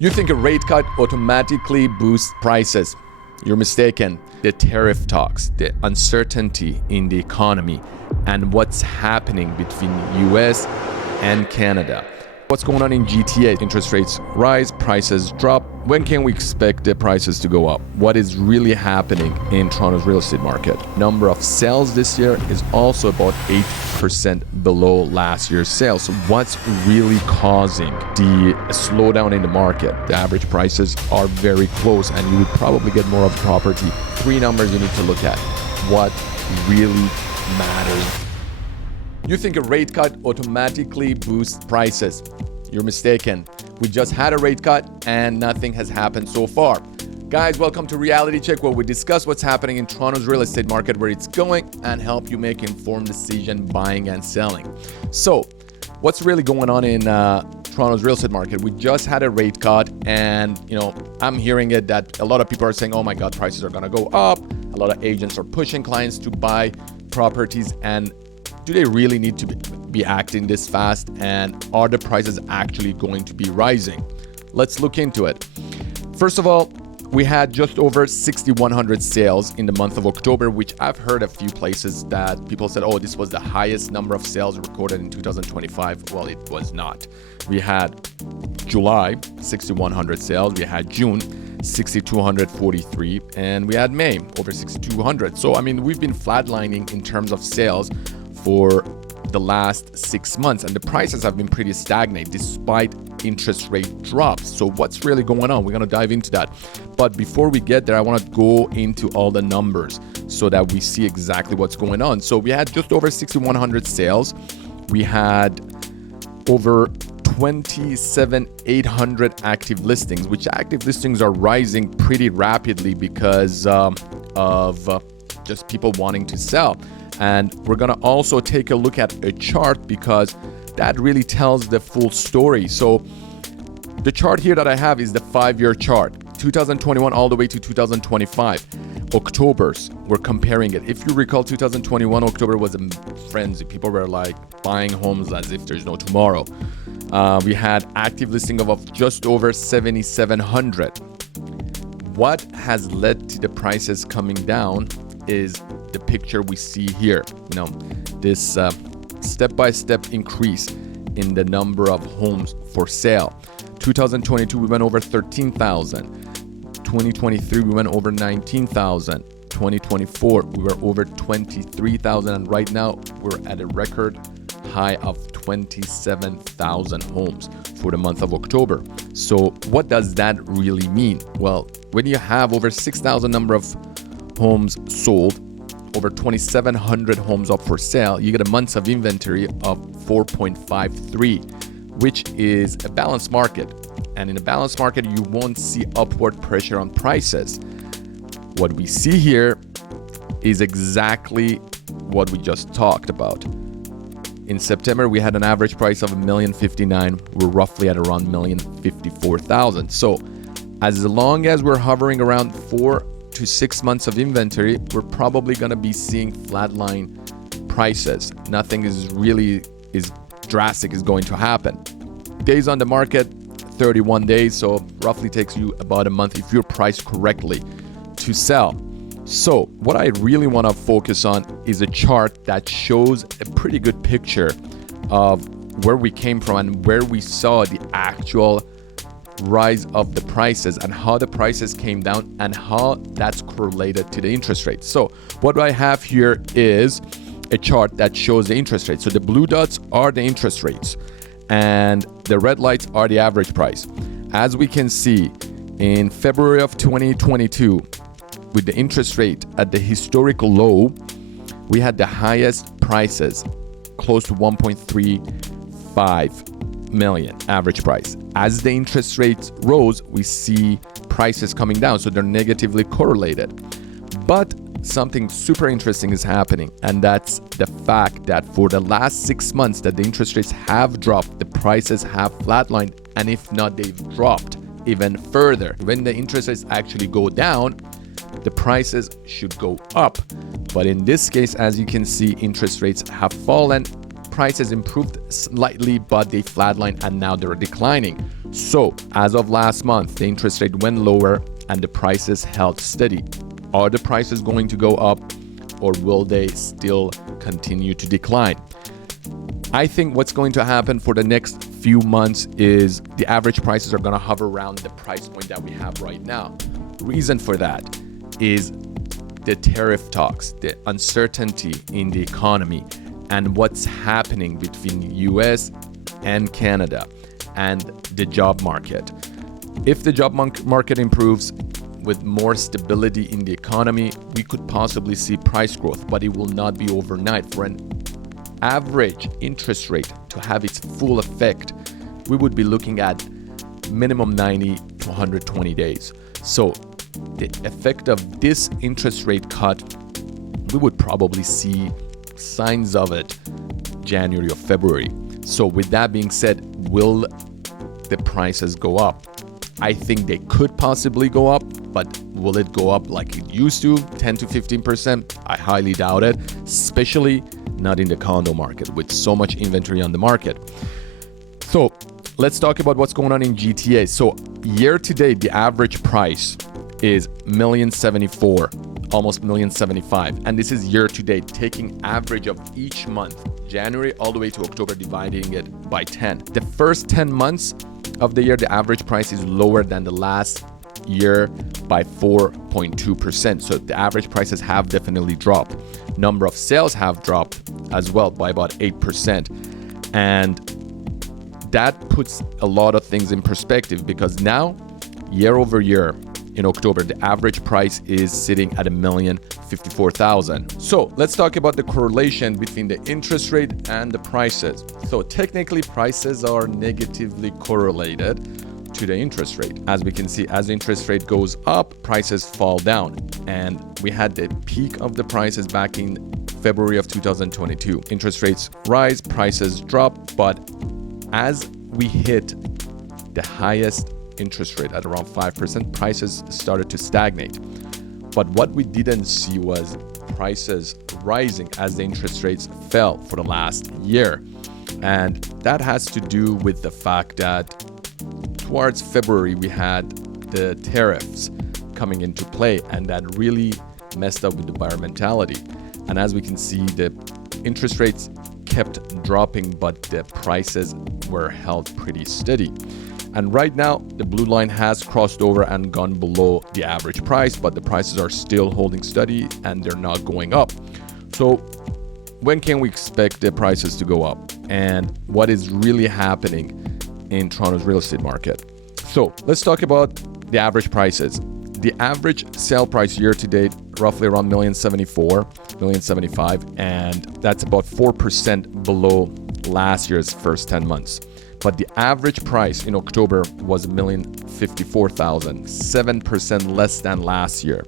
You think a rate cut automatically boosts prices. You're mistaken. The tariff talks, the uncertainty in the economy, and what's happening between US and Canada. What's going on in GTA? Interest rates rise, prices drop. When can we expect the prices to go up? What is really happening in Toronto's real estate market? Number of sales this year is also about 8% below last year's sales. So what's really causing the slowdown in the market? The average prices are very close and you would probably get more of the property. Three numbers you need to look at. What really matters? You think a rate cut automatically boosts prices. You're mistaken. We just had a rate cut and nothing has happened so far. Guys, welcome to Reality Check, where we discuss what's happening in Toronto's real estate market, where it's going, and help you make informed decision buying and selling. So, what's really going on in Toronto's real estate market? We just had a rate cut, and I'm hearing it that a lot of people are saying, oh my God, prices are gonna go up. A lot of agents are pushing clients to buy properties, and do they really need to be acting this fast? And are the prices actually going to be rising? Let's look into it. First of all, we had just over 6,100 sales in the month of October, which I've heard a few places that people said, oh, this was the highest number of sales recorded in 2025. Well, it was not. We had July, 6,100 sales. We had June, 6,243. And we had May, over 6,200. So, we've been flatlining in terms of sales for the last 6 months, and the prices have been pretty stagnant despite interest rate drops. So what's really going on? We're going to dive into that. But before we get there, I want to go into all the numbers so that we see exactly what's going on. So we had just over 6,100 sales. We had over 27,800 active listings, which active listings are rising pretty rapidly because of just people wanting to sell. And we're going to also take a look at a chart because that really tells the full story. So the chart here that I have is the 5-year chart, 2021 all the way to 2025. October's, we're comparing it. If you recall, 2021 October was a frenzy. People were like buying homes as if there's no tomorrow. We had active listing of just over 7,700. What has led to the prices coming down is the picture we see here. This step-by-step increase in the number of homes for sale. 2022 we went over 13,000. 2023 we went over 19,000. 2024 we were over 23,000, and right now we're at a record high of 27,000 homes for the month of October. So what does that really mean? Well, when you have over 6,000 number of homes sold, over 2,700 homes up for sale, you get a months of inventory of 4.53, which is a balanced market. And in a balanced market, you won't see upward pressure on prices. What we see here is exactly what we just talked about. In September, we had an average price of $1,059,000. We're roughly at around $1,054,000. So as long as we're hovering around 4 to 6 months of inventory, we're probably going to be seeing flatline prices. Nothing is drastic is going to happen. Days on the market, 31 days, so roughly takes you about a month if you're priced correctly to sell. So what I really want to focus on is a chart that shows a pretty good picture of where we came from and where we saw the actual rise of the prices and how the prices came down and how that's correlated to the interest rate. So what I have here is a chart that shows the interest rate. So the blue dots are the interest rates and the red lights are the average price. As we can see, in February of 2022, with the interest rate at the historical low, we had the highest prices, close to 1.35 million average price. As the interest rates rose, we see prices coming down, so they're negatively correlated. But something super interesting is happening, and that's the fact that for the last 6 months that the interest rates have dropped, the prices have flatlined, and if not, they've dropped even further. When the interest rates actually go down, the prices should go up. But in this case, as you can see, interest rates have fallen, prices improved slightly, but they flatlined and now they're declining, So as of last month, the interest rate went lower and the prices held steady. Are the prices going to go up, or will they still continue to decline? I think what's going to happen for the next few months is the average prices are going to hover around the price point that we have right now. Reason for that is the tariff talks, the uncertainty in the economy, and what's happening between the US and Canada and the job market. If the job market improves with more stability in the economy, we could possibly see price growth, but it will not be overnight. For an average interest rate to have its full effect, we would be looking at minimum 90 to 120 days. So the effect of this interest rate cut, we would probably see signs of it January or February. So with that being said, will the prices go up? I think they could possibly go up, but will it go up like it used to, 10 to 15%? I highly doubt it, especially not in the condo market with so much inventory on the market. So let's talk about what's going on in GTA. So year to date, the average price is $1,074,000, almost $1,075,000. And this is year to date, taking average of each month, January all the way to October, dividing it by 10. The first 10 months of the year, the average price is lower than the last year by 4.2%. So the average prices have definitely dropped. Number of sales have dropped as well by about 8%. And that puts a lot of things in perspective, because now, year over year, in October, the average price is sitting at $1,054,000. So let's talk about the correlation between the interest rate and the prices. So technically, prices are negatively correlated to the interest rate. As we can see, as the interest rate goes up, prices fall down. And we had the peak of the prices back in February of 2022. Interest rates rise, prices drop, but as we hit the highest interest rate at around 5%, prices started to stagnate. But what we didn't see was prices rising as the interest rates fell for the last year. And that has to do with the fact that towards February, we had the tariffs coming into play, and that really messed up with the buyer mentality. And as we can see, the interest rates kept dropping, but the prices were held pretty steady. And right now, the blue line has crossed over and gone below the average price, but the prices are still holding steady and they're not going up. So when can we expect the prices to go up? And what is really happening in Toronto's real estate market? So let's talk about the average prices. The average sale price year to date, roughly around $1,074,000, $1,075,000, and that's about 4% below last year's first 10 months. But the average price in October was $1,054,000, 7% less than last year.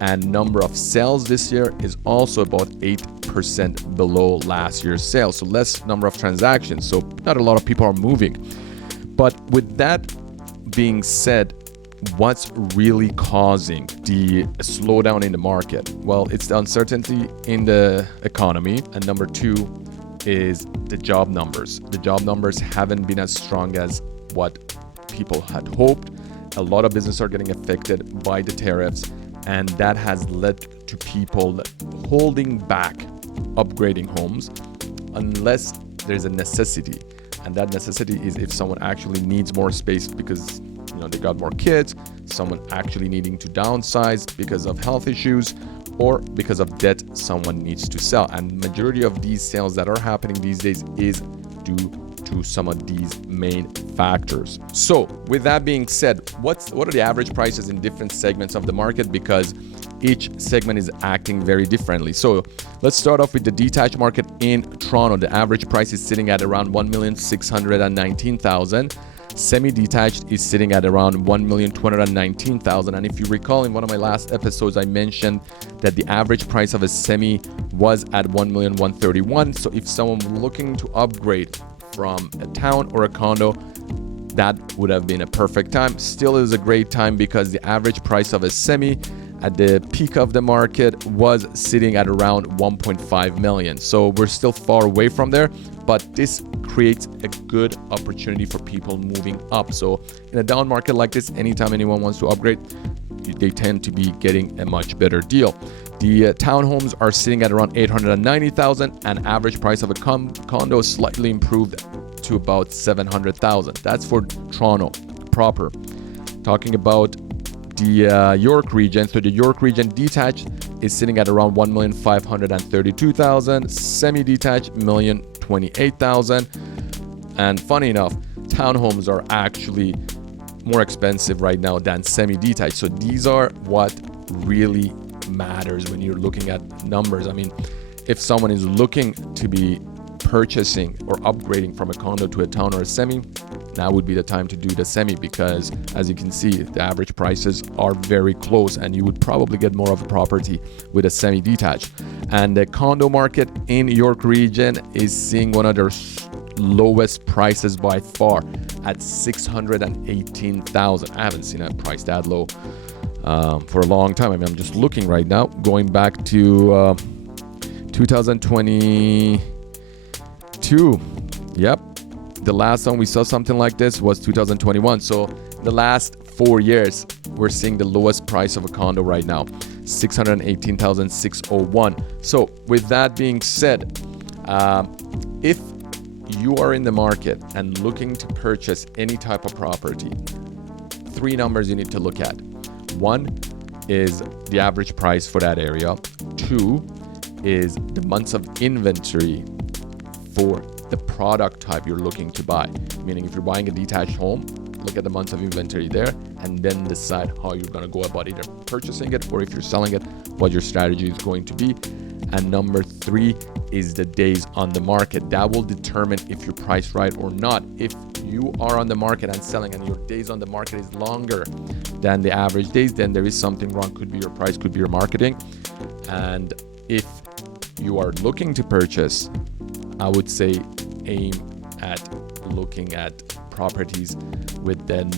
And number of sales this year is also about 8% below last year's sales. So less number of transactions. So not a lot of people are moving. But with that being said, what's really causing the slowdown in the market? Well, it's the uncertainty in the economy. And number two is the job numbers. The job numbers haven't been as strong as what people had hoped. A lot of businesses are getting affected by the tariffs, and that has led to people holding back upgrading homes unless there's a necessity. And that necessity is if someone actually needs more space because they got more kids, someone actually needing to downsize because of health issues, or because of debt someone needs to sell. And majority of these sales that are happening these days is due to some of these main factors. So with that being said, what are the average prices in different segments of the market? Because each segment is acting very differently. So let's start off with the detached market in Toronto. The average price is sitting at around $1,619,000. Semi-detached is sitting at around $1,219,000. And if you recall, in one of my last episodes, I mentioned that the average price of a semi was at $1,131,000. So if someone looking to upgrade from a town or a condo, that would have been a perfect time. Still is a great time because the average price of a semi at the peak of the market was sitting at around 1.5 million. So we're still far away from there, but this creates a good opportunity for people moving up. So in a down market like this, anytime anyone wants to upgrade, they tend to be getting a much better deal. The townhomes are sitting at around 890,000, and average price of a condo slightly improved to about 700,000. That's for Toronto proper. Talking about the York region, so the York region detached is sitting at around 1,532,000, semi-detached 1,028,000, and funny enough, townhomes are actually more expensive right now than semi-detached. So these are what really matters when you're looking at numbers. I mean, if someone is looking to be purchasing or upgrading from a condo to a town or a semi, now would be the time to do the semi, because as you can see, the average prices are very close and you would probably get more of a property with a semi-detached. And the condo market in York region is seeing one of their lowest prices by far at 618,000. I haven't seen a price that low for a long time. I mean, I'm just looking right now, going back to 2022. Yep, the last time we saw something like this was 2021. So the last 4 years, we're seeing the lowest price of a condo right now, 618,601. So with that being said, if you are in the market and looking to purchase any type of property, 3 numbers you need to look at. 1 is the average price for that area. 2 is the months of inventory for the product type you're looking to buy. Meaning if you're buying a detached home, look at the months of inventory there and then decide how you're going to go about either purchasing it, or if you're selling it, what your strategy is going to be. And number 3 is the days on the market. That will determine if you're priced right or not. If you are on the market and selling and your days on the market is longer than the average days, then there is something wrong. Could be your price, could be your marketing. And if you are looking to purchase, I would say aim at looking at properties with then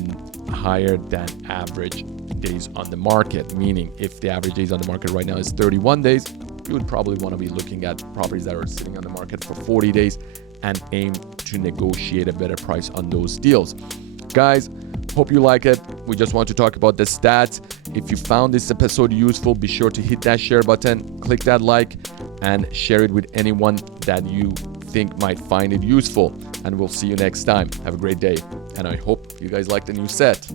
higher than average days on the market. Meaning if the average days on the market right now is 31 days, you would probably want to be looking at properties that are sitting on the market for 40 days and aim to negotiate a better price on those deals. Guys, hope you like it. We just want to talk about the stats. If you found this episode useful, be sure to hit that share button, click that like, and share it with anyone that you think might find it useful. And we'll see you next time. Have a great day. And I hope you guys like the new set.